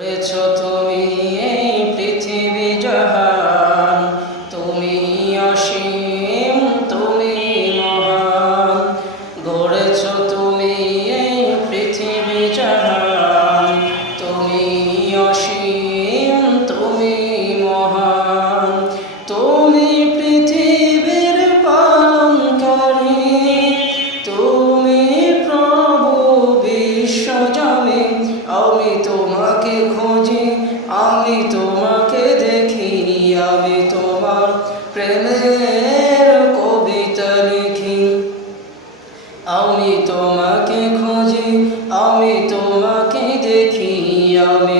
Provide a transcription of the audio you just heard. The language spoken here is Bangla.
করেছ তুমি এই পৃথিবী জাহান, তুমি অসীম, তুমি মহান। গড়েছ তুমি এই পৃথিবী জাহান, তুমি অসীম, তুমি মহান। তুমি পৃথিবীর পালনকারী, তুমি প্রভু বিশ্বজনী। আমি তোমাকে খুঁজি, আমি তোমাকে দেখি, আমি তোমার প্রেমের কবিতা লিখি। আমি তোমাকে খুঁজি, আমি তোমাকে দেখি, আমি